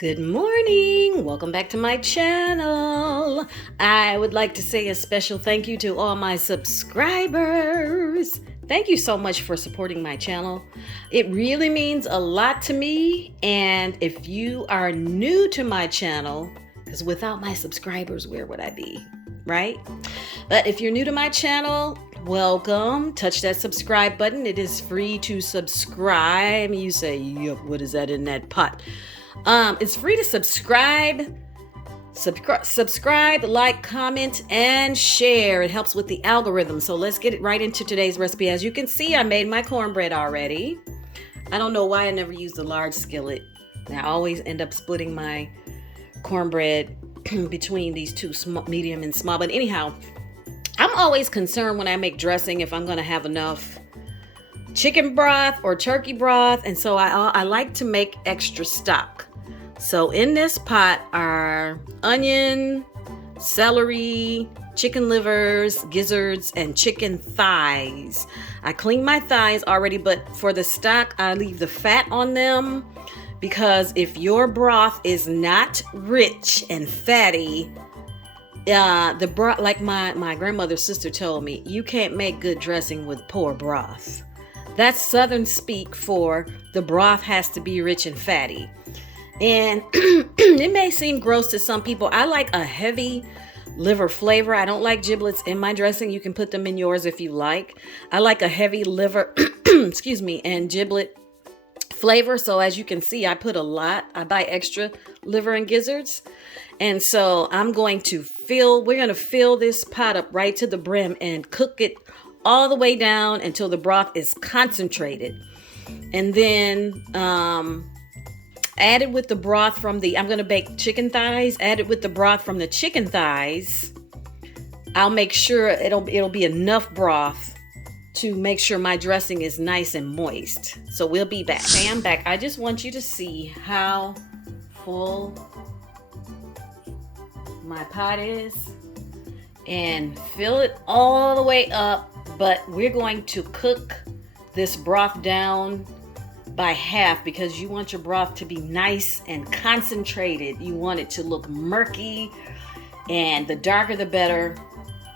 Good morning. Welcome back to my channel. I would like to say a special thank you to all my subscribers. Thank you so much for supporting my channel. It really means a lot to me. And if you are new to my channel, because without my subscribers, where would I be? Right? But if you're new to my channel, welcome. Touch that subscribe button. It is free to subscribe. You say, yup, what is that in that pot? It's free to subscribe, like, comment, and share. It helps with the algorithm. So let's get it right into today's recipe. As you can see, I made my cornbread already. I don't know why I never used a large skillet. I always end up splitting my cornbread between these two, medium and small. But anyhow, I'm always concerned when I make dressing if I'm going to have enough chicken broth or turkey broth, and so I like to make extra stock. So in this pot are onion, celery, chicken livers, gizzards, and chicken thighs. I clean my thighs already, but for the stock, I leave the fat on them because if your broth is not rich and fatty, the broth, like my grandmother's sister told me, you can't make good dressing with poor broth. That's Southern speak for the broth has to be rich and fatty. And it may seem gross to some people. I like a heavy liver flavor. I don't like giblets in my dressing. You can put them in yours if you like. I like a heavy liver, and giblet flavor. So as you can see, I put a lot. I buy extra liver and gizzards. And so we're going to fill this pot up right to the brim and cook it all the way down until the broth is concentrated. And then add it with the broth from I'm going to bake chicken thighs. Add it with the broth from the chicken thighs. I'll make sure it'll be enough broth to make sure my dressing is nice and moist. So we'll be back. Okay, I'm back. I just want you to see how full my pot is and fill it all the way up. But we're going to cook this broth down by half because you want your broth to be nice and concentrated. You want it to look murky, and the darker the better.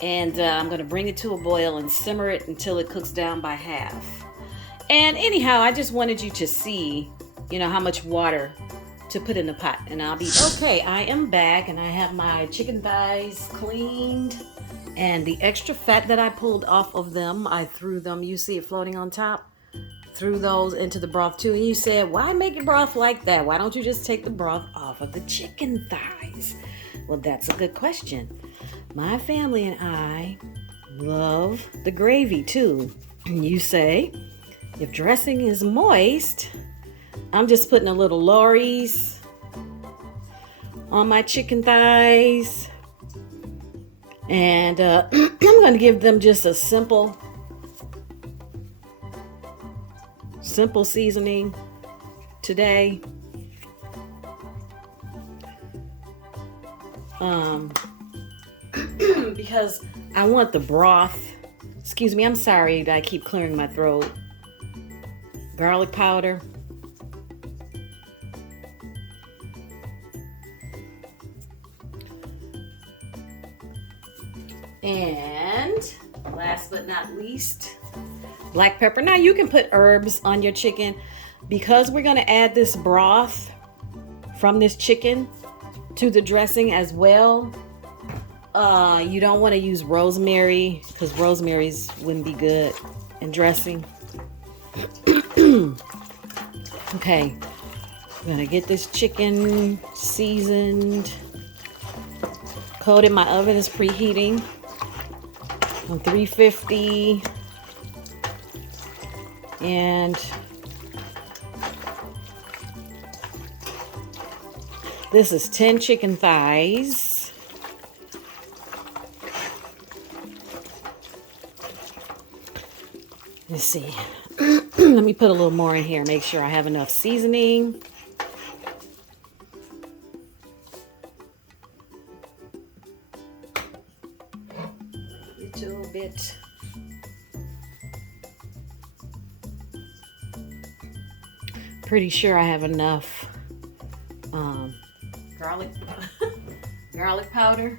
And I'm going to bring it to a boil and simmer it until it cooks down by half. And anyhow, I just wanted you to see, how much water to put in the pot. And okay, I am back and I have my chicken thighs cleaned. And the extra fat that I pulled off of them, I threw them, you see it floating on top, threw those into the broth too. And you said, why make your broth like that? Why don't you just take the broth off of the chicken thighs? Well, that's a good question. My family and I love the gravy too. You say, if dressing is moist, I'm just putting a little Lorry's on my chicken thighs. And I'm going to give them just a simple seasoning today. Because I want the broth. Excuse me, I'm sorry that I keep clearing my throat. Garlic powder. And last but not least, black pepper. Now you can put herbs on your chicken. Because we're going to add this broth from this chicken to the dressing as well. You don't want to use rosemary because rosemary's wouldn't be good in dressing. Okay, I'm going to get this chicken seasoned. Coated. My oven is preheating on 350, and this is 10 chicken thighs. Let's see. Let me put a little more in here, make sure I have enough seasoning. A little bit. Pretty sure I have enough garlic, garlic powder,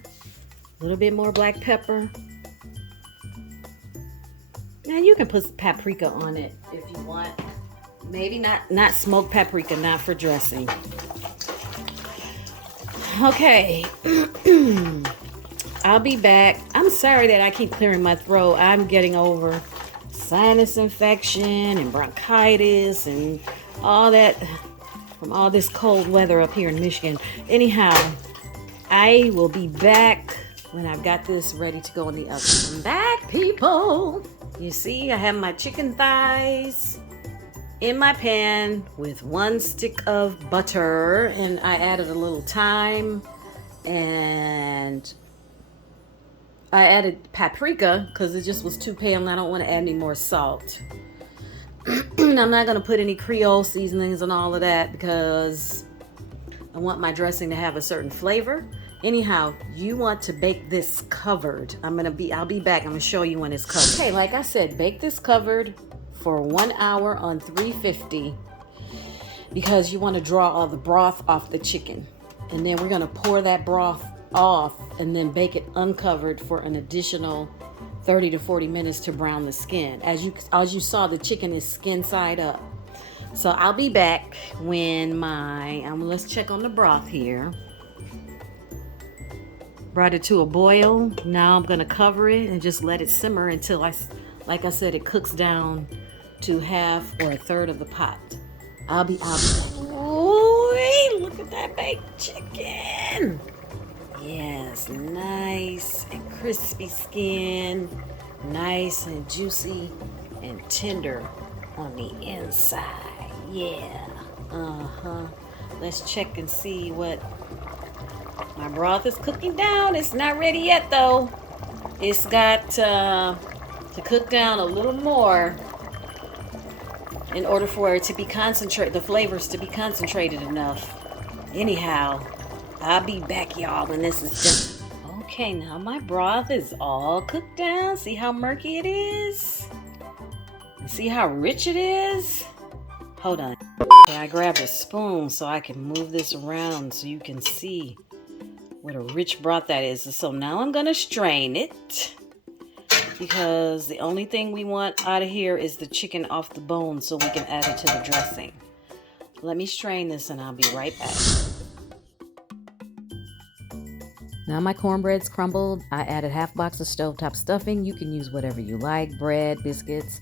a little bit more black pepper. Now you can put paprika on it if you want. Maybe not smoked paprika, not for dressing. Okay. I'll be back. I'm sorry that I keep clearing my throat. I'm getting over sinus infection and bronchitis and all that from all this cold weather up here in Michigan. Anyhow, I will be back when I've got this ready to go in the oven. I'm back, people. You see, I have my chicken thighs in my pan with 1 stick of butter, and I added a little thyme, and I added paprika because it just was too pale and I don't want to add any more salt. I'm not going to put any Creole seasonings and all of that because I want my dressing to have a certain flavor. Anyhow, you want to bake this covered. I'll be back. I'm going to show you when it's covered. Okay, like I said, bake this covered for 1 hour on 350 because you want to draw all the broth off the chicken. And then we're going to pour that broth off and then bake it uncovered for an additional 30 to 40 minutes to brown the skin. As you saw, the chicken is skin side up. So I'll be back when let's check on the broth here. Brought it to a boil. Now I'm going to cover it and just let it simmer until like I said, it cooks down to half or a third of the pot. I'll be Ooh, look at that baked chicken. Yes, nice and crispy skin, nice and juicy and tender on the inside. Yeah. Let's check and see what my broth is cooking down. It's not ready yet though. It's got to cook down a little more in order for it to be concentrated, the flavors to be concentrated enough. Anyhow, I'll be back, y'all, when this is done. Okay, now my broth is all cooked down. See how murky it is? And see how rich it is? Hold on. Okay, I grabbed a spoon so I can move this around so you can see what a rich broth that is. So now I'm going to strain it because the only thing we want out of here is the chicken off the bone so we can add it to the dressing. Let me strain this and I'll be right back. Now my cornbread's crumbled. I added half box of stovetop stuffing. You can use whatever you like, bread, biscuits.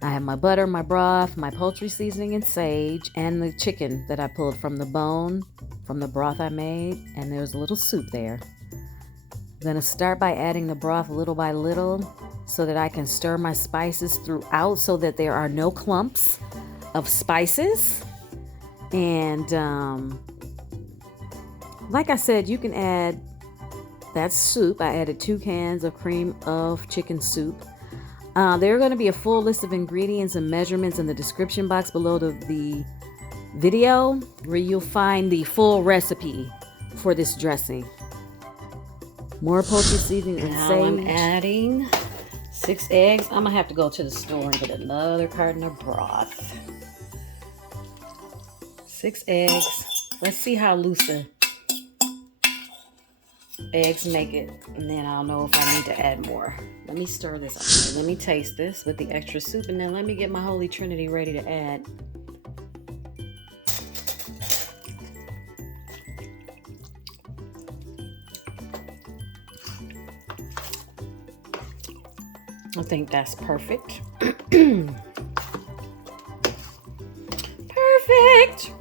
I have my butter, my broth, my poultry seasoning and sage, and the chicken that I pulled from the bone, from the broth I made, and there's a little soup there. I'm gonna start by adding the broth little by little so that I can stir my spices throughout so that there are no clumps of spices. And like I said, you can add that soup. I added 2 cans of cream of chicken soup. There are going to be a full list of ingredients and measurements in the description box below the video where you'll find the full recipe for this dressing. More poultry seasoning and sage. Now I'm adding 6 eggs. I'm going to have to go to the store and get another carton of broth. 6 eggs. Let's see how loose the eggs make it, and then I'll know if I need to add more. Let me stir this up. Let me taste this with the extra soup, and then let me get my Holy Trinity ready to add. I think that's perfect. Perfect.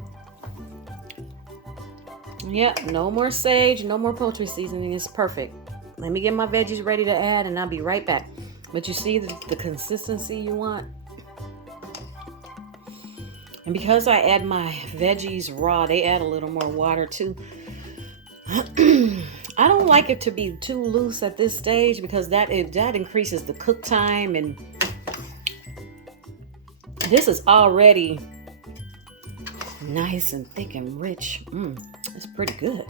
Yep, no more sage, no more poultry seasoning. It's perfect. Let me get my veggies ready to add and I'll be right back. But you see the consistency you want? And because I add my veggies raw, they add a little more water too. I don't like it to be too loose at this stage because that increases the cook time, and this is already nice and thick and rich. It's pretty good.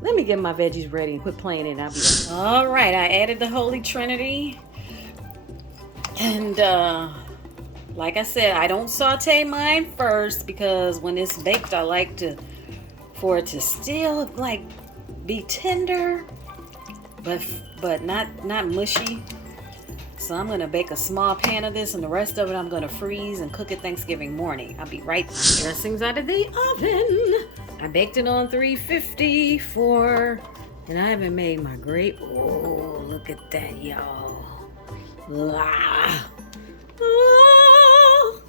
Let me get my veggies ready and quit playing it. I'll be right. All right, I added the Holy Trinity, and Like I said, I don't saute mine first because when it's baked, I like for it to still like be tender, but not mushy. So I'm gonna bake a small pan of this, and the rest of it I'm gonna freeze and cook it Thanksgiving morning. I'll be right back. Dressing's out of the oven. I baked it on 350 and I haven't made my gravy. Oh, look at that, y'all. Ah. Oh.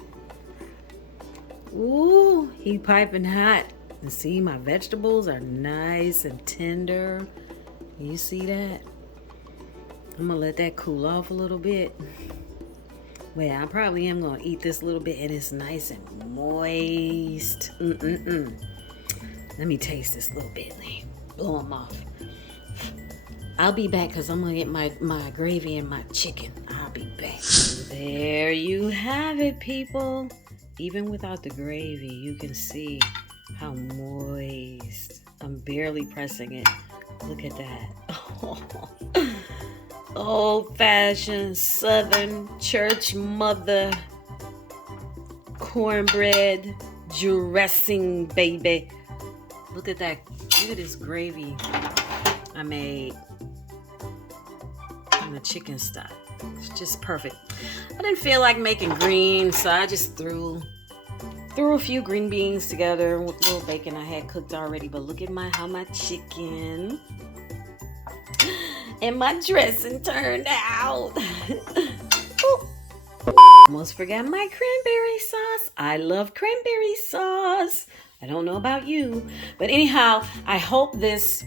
Ooh, he piping hot. And see, my vegetables are nice and tender. You see that? I'm gonna let that cool off a little bit. Well, I probably am gonna eat this a little bit, and it's nice and moist. Let me taste this a little bit. Blow them off. I'll be back because I'm gonna get my gravy and my chicken. I'll be back. There you have it, people. Even without the gravy, you can see how moist. I'm barely pressing it. Look at that. Old-fashioned Southern church mother cornbread dressing, baby. Look at that. Look at this gravy I made and the chicken stock. It's just perfect. I didn't feel like making greens, so I just threw a few green beans together with a little bacon I had cooked already. But look at how my chicken and my dressing turned out. Almost forgot my cranberry sauce. I love cranberry sauce. I don't know about you, but anyhow, I hope this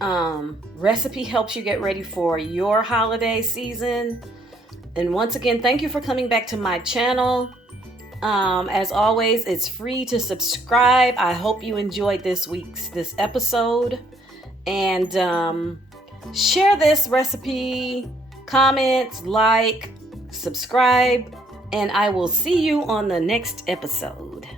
recipe helps you get ready for your holiday season. And once again, thank you for coming back to my channel. As always, it's free to subscribe. I hope you enjoyed this episode, and share this recipe, comment, like, subscribe, and I will see you on the next episode.